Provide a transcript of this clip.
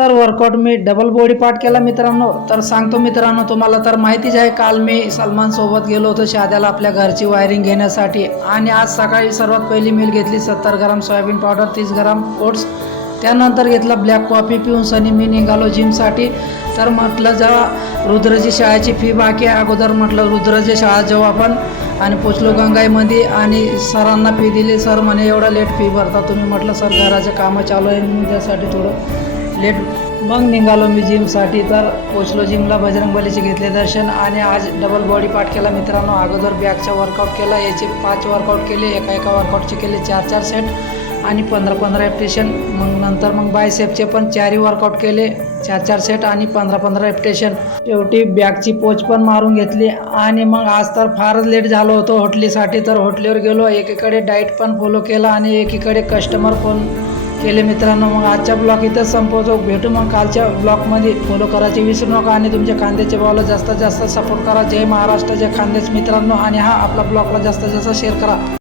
तर वर्कआउट मी double body part केला मित्रांनो. तर सांगतो मित्रांनो तुम्हाला, तर माहितीच आहे काल मी सलमान सोबत गेलो होतो शाद्याला आपल्या घरची वायरिंग घेण्यासाठी. आणि आज सकाळी सर्वात पहिली मील घेतली 70 ग्राम सोयाबीन पावडर, 30 ग्राम ओट्स. त्यानंतर घेतला ब्लॅक कॉफी पिऊन सनी मी निघालो जिमसाठी. तर म्हटलं जेव्हा रुद्रची शाळेची फी बाकी आहे, अगोदर म्हटलं रुद्रची शाळा जाऊ आपण. आणि पोचलो गंगाईमध्ये आणि सरांना फी दिली. सर म्हणे एवढा लेट फी भरता तुम्ही. म्हटलं सर घराचे कामं चालू आहे मी त्यासाठी थोडं लेट. मग निघालो मी जिमसाठी. तर पोचलो जिमला, बजरंगबलीचे घेतले दर्शन आणि आज डबल बॉडी पार्ट केला मित्रांनो. अगोदर बॅकचा वर्कआउट केला, याचे 5 वर्कआउट केले, एका वर्कआउटचे केले 4 सेट आणि 15 रेप्टेशन. मग नंतर बायसेपचे पण 4 वर्कआउट केले, 4 सेट आणि 15 रेप्टेशन. शेवटी बॅकची पोच पण मारून घेतली. आणि मग आज तर फारच लेट झालो होतो होटलीसाठी. तर होटलीवर गेलो, एकीकडे डाईट पण फॉलो केला आणि एकीकडे कस्टमर फोन केले मित्रांनो. मग आजचा ब्लॉग इथंच संपवतो. भेटू मग कालच्या ब्लॉगमध्ये. फॉलो करायचे विसरू नका आणि तुमच्या खांद्याच्या भावाला जास्तीत जास्त सपोर्ट करा. जय महाराष्ट्र, जय खानदेश मित्रांनो. आणि हा आपला ब्लॉगला जास्तीत जास्त शेअर करा.